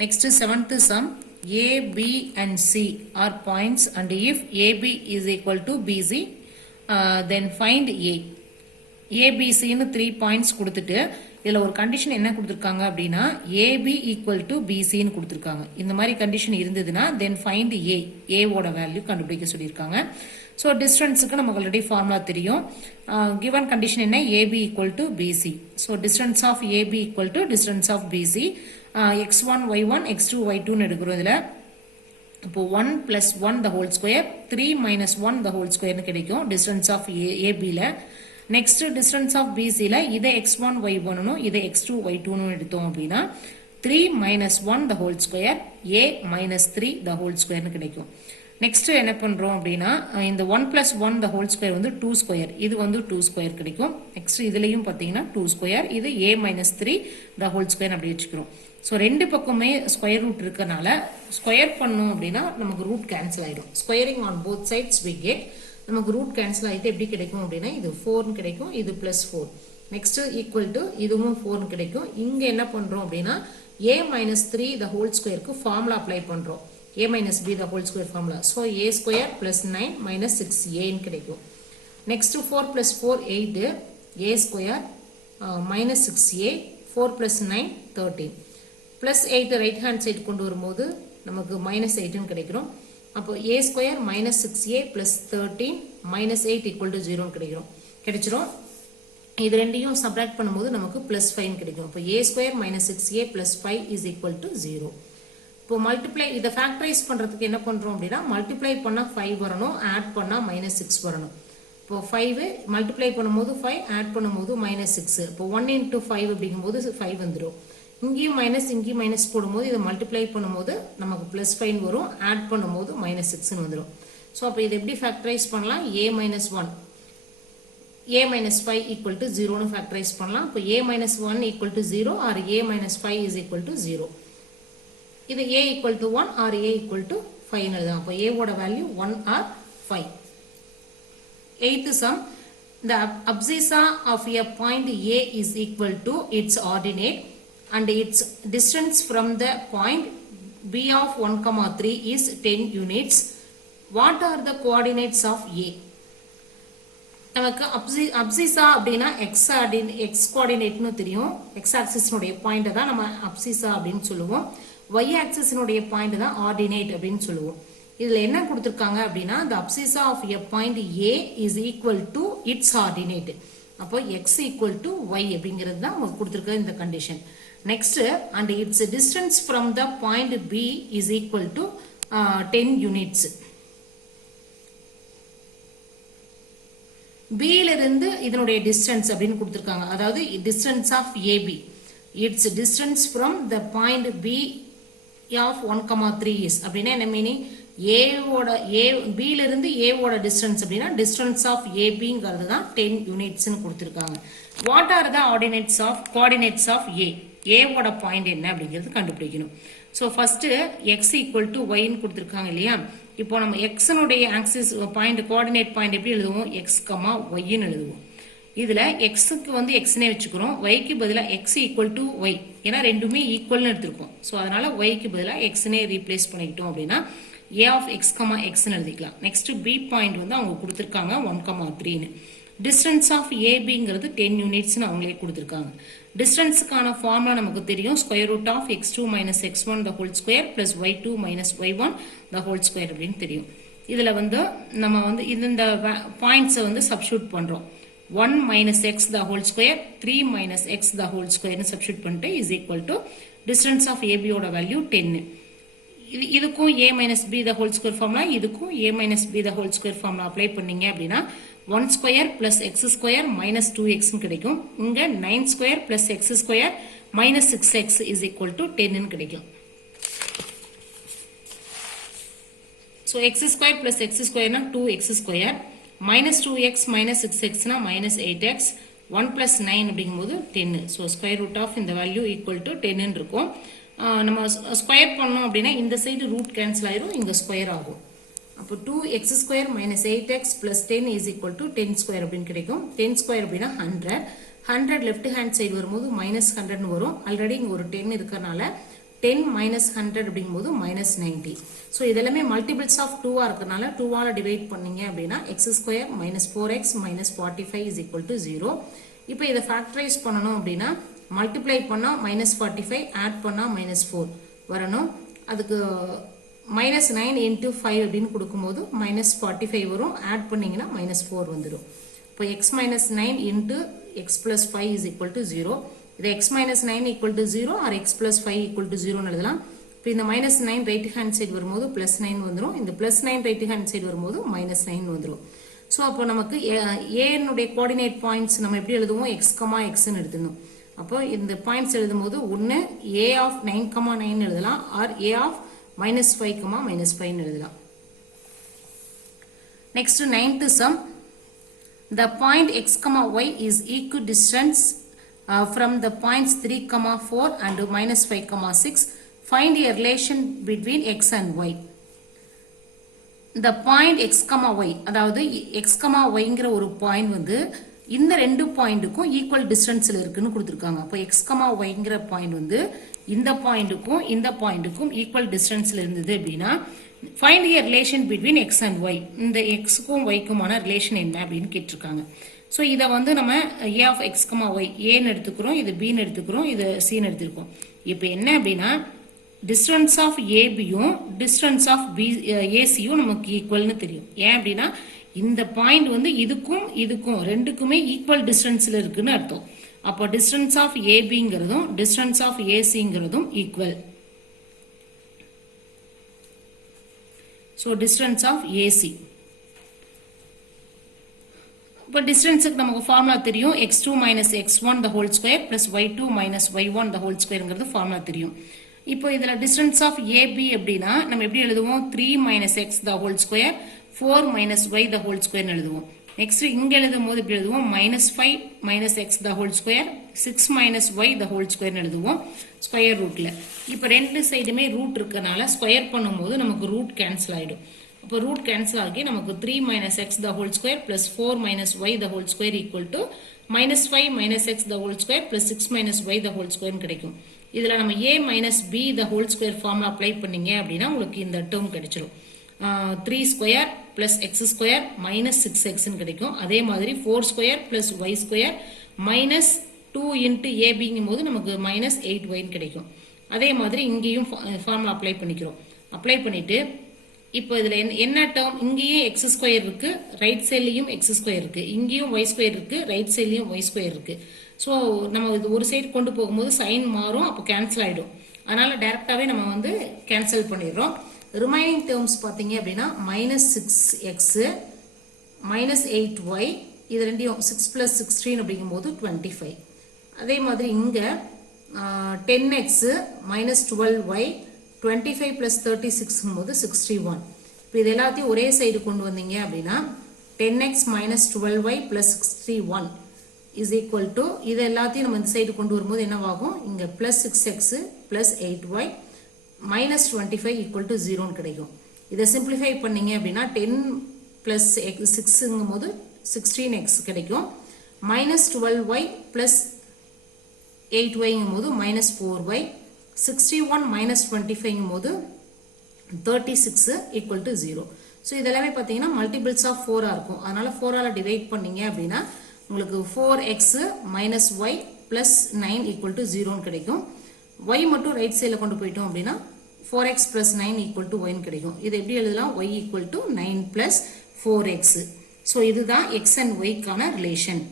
Next, seventh sum. A, B and C are points, and if AB is equal to BC, then find A. ABC ன்னு 3 points கொடுத்துட்டு இதில் ஒரு condition என்ன கொடுத்துருக்காங்க அப்படின்னா AB equal to BC ன்னு கொடுத்துருக்காங்க. இந்த மாதிரி கண்டிஷன் இருந்ததுன்னா தென் ஃபைண்ட் A ஓட வேல்யூ கண்டுபிடிக்க சொல்லியிருக்காங்க. ஸோ டிஸ்டன்ஸுக்கு நமக்கு ஆல்ரெடி ஃபார்முலா தெரியும். கிவன் கண்டிஷன் என்ன AB equal to BC. So distance of AB equal to distance of BC. x1 y1 x2 y2 எடுக்கிறோம். இதில் இப்போ 1 plus 1 the whole square 3 minus 1 the whole square கிடைக்கும் டிஸ்டன்ஸ் ஆஃப் ABல. Next distance of BCல இதை x1 y1 இதை x2 y2 எடுத்தோம் அப்படின்னா 3 minus 1 the whole square A minus 3 the whole square கிடைக்கும். நெக்ஸ்ட் என்ன பண்றோம் அப்படின்னா இந்த 1 plus 1 the whole square வந்து 2 square, இது வந்து 2 square கிடைக்கும். நெக்ஸ்ட் இதுலயும் பார்த்தீங்கன்னா 2 square, இது A minus 3 the whole square அப்படி வச்சுக்கிறோம். ஸோ ரெண்டு பக்கமே ஸ்கொயர் ரூட் இருக்கனால ஸ்கொயர் பண்ணோம் அப்படின்னா நமக்கு ரூட் கேன்சல் ஆயிடும். Squaring on both sides we get, நமக்கு ரூட் கேன்சல் ஆகிட்டு எப்படி கிடைக்கும் அப்படின்னா இது 4 கிடைக்கும், இது பிளஸ் 4. நெக்ஸ்ட் ஈக்குவல் டு இதுவும் 4 கிடைக்கும். இங்க என்ன பண்றோம் அப்படின்னா A minus 3 the whole squareக்கு ஃபார்முலா அப்ளை பண்றோம். A minus B the whole square formula. So A square plus 9 minus 6A கிடைக்கும். Next 4 plus 4 8, A square minus 6A, 4 plus 9 13. Plus 8 right hand side கொண்டு வரும்போது நமக்கு minus 8 கிடைக்கிறோம். அப்போ A square minus 6A plus 13 minus 8 equal to 0 கிடைச்சிரும். இது ரெண்டையும் subtract பண்ணும்போது நமக்கு plus 5 கிடைக்கும். அப்போ A square minus 6A plus 5 is equal to 0. இப்போ மல்டிப்ளை இதை ஃபேக்டரைஸ் பண்ணுறதுக்கு என்ன பண்ணுறோம் அப்படின்னா மல்டிப்ளை பண்ணால் 5 வரணும், ஆட் பண்ணால் -6 வரணும். இப்போ 5 மல்டிப்ளை பண்ணும்போது 5, ஆட் பண்ணும்போது -6. இப்போ 1 into 5 அப்படிங்கும்போது 5 வந்துடும். இங்கேயும் மைனஸ் இங்கேயும் மைனஸ் போடும்போது இதை மல்டிப்ளை பண்ணும்போது நமக்கு ப்ளஸ் 5 வரும், ஆட் பண்ணும்போது -6 வந்துடும். ஸோ அப்போ இதை எப்படி ஃபேக்டரைஸ் பண்ணலாம்? A minus 1 A minus 5 equal to 0னு factorise பண்ணலாம். இப்போ A minus 1 equal to 0 or A minus 5 is equal to 0. இது A equal to 1 or A equal to 5 எழுதலாம். அப்போ A ஓட value 1 or 5. Eighth sum. The abscissa of a point A is equal to its ordinate and its distance from the point B of 1,3 is 10 units. What are the coordinates of A? நமக்கு அப்சிசா அப்படின்னா x கோஆர்டினேட்னு தெரியும். x ஆக்சிஸ்னுடைய point தான் நம்ம அப்சிசா அப்படின்னு சொல்லுவோம். y ஆக்சிஸ்னுடைய point தான் ordinate அப்படின்னு சொல்லுவோம். இதுல என்ன கொடுத்திருக்காங்க அப்படின்னா the abscissa of a point A is equal to its ordinate. அப்போ x equal to y அப்படிங்கிறது தான் உங்களுக்கு கொடுத்திருக்க இந்த condition. Next, and its distance from the point B is equal to 10 units. B இருந்து இதனுடைய distance அப்படின்னு கொடுத்திருக்காங்க. அதாவது distance of AB. Its distance from the point B of 1,3 is. அப்படின்னா என்ன மீனிங்? B இருந்து A ஓட distance அப்படின்னா distance of ABங்கிறது தான் 10 unitsன்னு கொடுத்திருக்காங்க. What are the coordinates of A? A ஓட பாயிண்ட் என்ன அப்படிங்கிறது கண்டுபிடிக்கணும். So first x equal to ஒய்ன்னு கொடுத்துருக்காங்க இல்லையா? இப்போ நம்ம எக்ஸனுடைய ஆக்சிஸ் பாயிண்ட் கோஆர்டினேட் பாயிண்ட் எப்படி எழுதுவோம்? எக்ஸ் கமா ஒய்ன்னு எழுதுவோம். இதுல எக்ஸுக்கு வந்து எக்ஸ்னே வச்சுக்கிறோம், ஒய்க்கு பதிலாக எக்ஸ் ஈக்குவல் டு ஒய், ஏன்னா ரெண்டுமே ஈக்குவல்னு எடுத்திருக்கோம். ஸோ அதனால ஒய்க்கு பதிலாக எக்ஸ்னே ரீப்ளேஸ் பண்ணிக்கிட்டோம் அப்படின்னா A of x, xன்னு எழுதிக்கலாம். நெக்ஸ்ட் பி பாயிண்ட் வந்து அவங்க கொடுத்துருக்காங்க 1,3ன்னு. டிஸ்டன்ஸ் ஆஃப் ஏபிங்கிறது 10 யூனிட்ஸ்னு அவங்களே கொடுத்துருக்காங்க. டிஸ்டன்ஸுக்கான ஃபார்முலா நமக்கு தெரியும். Square root of x2 minus x1 the whole square plus y2 minus y1 the whole square அப்படின்னு தெரியும். இதுல வந்து நம்ம வந்து இந்த பாயிண்ட்ஸை வந்து சப்ஸ்டியூட் பண்றோம். 1 minus x the whole square 3 minus x the whole square substitute பண்ணிட்டு is equal to distance of AB ஓட வேல்யூ 10. இதுக்கும் A minus B the whole square formula, இதுக்கும் A minus B the whole square formula apply பண்ணீங்க அப்படின்னா 1 square plus x square minus 2x கிடைக்கும். இங்க 9 square plus x square minus 6x is equal to 10 கிடைக்கும். So x square plus x square na 2x square minus 2x minus 6x na minus 8x 1 plus 9 அப்படிங்கும்போது 10. So square root of இந்த value equal to 10 இருக்கும். நம்ம square பண்ணோம் அப்படின்னா இந்த side root cancel ஆயிரும், இங்க ஸ்கொயர் ஆகும். அப்போ 2x square minus 8x plus 10 is equal to 10 square அப்படின்னு கிடைக்கும். 10 square அப்படின்னா 100. 100 லெஃப்ட் ஹேண்ட் சைடு வரும்போது -100ன்னு வரும். ஆல்ரெடி இங்க ஒரு 10 இருக்கறனால 10 minus 100 அப்படிங்கும்போது minus 90. ஸோ இதெல்லாமே மல்டிபிள்ஸ் ஆஃப் 2 இருக்கிறதுனால 2ஆல் டிவைட் பண்ணீங்க அப்படின்னா X square minus 4x minus 45 is equal to 0. இப்போ இதை ஃபேக்டரைஸ் பண்ணணும் அப்படின்னா மல்டிப்ளை பண்ணால் மைனஸ் 45 ஆட் பண்ணால் மைனஸ் 4 வரணும். அதுக்கு மைனஸ் 9 இன்ட்டு 5 அப்படின்னு கொடுக்கும்போது மைனஸ் 45 வரும். ஆட் பண்ணிங்கன்னா மைனஸ் 4 வந்துடும். இப்போ x minus 9 into x plus 5 is equal to 0. இது x minus 9 equal to 0 or x plus 5 equal to 0ன்னு எழுதலாம். இப்போ இந்த மைனஸ் 9 ரைட் ஹேண்ட் சைடு வரும்போது ப்ளஸ் 9 வந்துடும். இந்த ப்ளஸ் 9 ரைட் ஹேண்ட் சைடு வரும்போது மைனஸ் 9 வந்துடும். ஸோ அப்போ நமக்கு ஏனுடைய கோஆர்டினேட் பாயிண்ட்ஸ் நம்ம எப்படி எழுதுவோம், எக்ஸ் கமா எக்ஸ்ன்னு எடுத்துக்கணும். அப்போ இந்த பாயிண்ட்ஸ் எழுதும் போது ஒன்று ஏ ஆஃப் 9,9 எழுதலாம் or A of minus 5, minus 5 எழுதலாம். Next 9th sum. The point x, y is equidistant from the points 3, 4 and minus 5, 6. Find a relation between x and y. The point x, y அதாவது x, yங்கிற ஒரு point வந்து இந்த ரெண்டு பாயிண்ட்டுக்கும் equal டிஸ்டன்ஸில் இருக்குன்னு கொடுத்துருக்காங்க. அப்போ x, yங்கிற பாயிண்ட் வந்து இந்த பாயிண்ட்டுக்கும் இந்த பாயிண்ட்டுக்கும் ஈக்குவல் டிஸ்டன்ஸில் இருந்தது அப்படின்னா find a relation between x and y. இந்த எக்ஸுக்கும் ஒய்க்குமான ரிலேஷன் என்ன அப்படின்னு கேட்டிருக்காங்க. ஸோ இதை வந்து நம்ம a of x, y ஏன்னு எடுத்துக்கிறோம், இது பின்னு எடுத்துக்கிறோம், இது சின்னு எடுத்துருக்கோம். இப்போ என்ன அப்படின்னா டிஸ்டன்ஸ் ஆஃப் ஏபியும் டிஸ்டன்ஸ் ஆஃப் ஏசியும் நமக்கு ஈக்குவல்னு தெரியும். ஏன் அப்படின்னா இந்த பாயிண்ட் வந்து இதுக்கும் இதுக்கும் ரெண்டுக்குமே ஈக்குவல் டிஸ்டன்ஸில் இருக்குன்னு அர்த்தம். அப்போ டிஸ்டன்ஸ் ஆஃப் ஏபிங்கிறதும் டிஸ்டன்ஸ் ஆஃப் ஏசிங்கிறதும் equal. So distance of AC. இப்போ டிஸ்டன்ஸுக்கு நமக்கு ஃபார்முலா தெரியும். x2 minus x1 the whole square plus y2 minus y1 the whole squareங்கிறது ஃபார்முலா தெரியும். இப்போ இதில் டிஸ்டன்ஸ் ஆஃப் ஏபி அப்படின்னா நம்ம எப்படி எழுதுவோம், 3 minus x the whole square 4 minus y the whole ஸ்கொயர்னு எழுதுவோம். நெக்ஸ்ட் இங்கே எழுதும் போது எப்படி எழுதுவோம், minus 5 minus x the whole square 6 minus y the whole ஸ்கொயர்னு எழுதுவோம் ஸ்கொயர் ரூட்டில். இப்போ ரெண்டு சைடுமே ரூட் இருக்கனால ஸ்கொயர் பண்ணும்போது நமக்கு ரூட் கேன்சல் ஆகிடும். அப்போ ரூட் கேன்சல் ஆகி நமக்கு 3 minus x the whole square plus 4 minus y the whole square equal to minus 5 minus x the whole square plus 6 minus y the whole ஸ்கொயர்னு கிடைக்கும். இதில் நம்ம a minus b the whole square formula apply பண்ணீங்க அப்படின்னா உங்களுக்கு இந்த term கிடைச்சிடும். 3 square plus x square minus 6xன்னு கிடைக்கும். அதே மாதிரி 4 square plus y square minus 2 into ஏபிங்கும் போது நமக்கு மைனஸ் 8yன்னு கிடைக்கும். அதே மாதிரி இங்கேயும் ஃபார்முலா அப்ளை பண்ணிக்கிறோம். அப்ளை பண்ணிட்டு இப்போ இதில் என்ன டேர்ம், இங்கேயும் எக்ஸ் ஸ்கொயர் இருக்கு, ரைட் சைட்லையும் எக்ஸ் ஸ்கொயர் இருக்கு, இங்கேயும் ஒய் ஸ்கொயர் இருக்கு, ரைட் சைட்லையும் ஒய் ஸ்கொயர் இருக்கு. ஸோ நம்ம இது ஒரு சைடு கொண்டு போகும்போது சைன் மாறும், அப்போ கேன்சல் ஆகிடும். அதனால டைரெக்டாகவே நம்ம வந்து கேன்சல் பண்ணிடுறோம். ரிமைனிங் டேர்ம்ஸ் பார்த்தீங்க அப்படின்னா மைனஸ் 6x மைனஸ் 8y, இது ரெண்டையும் 6 + 16 அப்படிங்கும்போது 25. அதே மாதிரி இங்கே 10x மைனஸ் 12y 25 + 36 போது 61. இப்போ இது எல்லாத்தையும் ஒரே சைடு கொண்டு வந்தீங்க அப்படின்னா 10x minus 12y + 61 is equal to, இது எல்லாத்தையும் நம்ம இந்த சைடு கொண்டு வரும்போது என்னவாகும், இங்கே plus 6x plus 8y minus 25 equal to 0ன்னு கிடைக்கும். இதை சிம்பிளிஃபை பண்ணீங்க அப்படின்னா 10 ப்ளஸ் 6ங்கும் போது 16x கிடைக்கும். மைனஸ் 12y ப்ளஸ் 8yங்கும் போது மைனஸ் 4y, 61 மைனஸ் 25ங்கும் போது 36 ஈக்குவல் டு 0. ஸோ இதெல்லாமே பார்த்தீங்கன்னா மல்டிபிள்ஸ் ஆஃப் 4 இருக்கும். அதனால 4ஆல் டிவைட் பண்ணீங்க அப்படின்னா உங்களுக்கு 4x minus y plus 9 equal to 0ன்னு கிடைக்கும். y மட்டும் ரைட் சைடில் கொண்டு போயிட்டோம் அப்படின்னா 4x ப்ளஸ் 9 ஈக்குவல் டு ஒய்ன்னு கிடைக்கும். இது எப்படி எழுதலாம், y equal to 9 plus 4x. So இதுதான் x அண்ட் ஒய்க்கான ரிலேஷன்.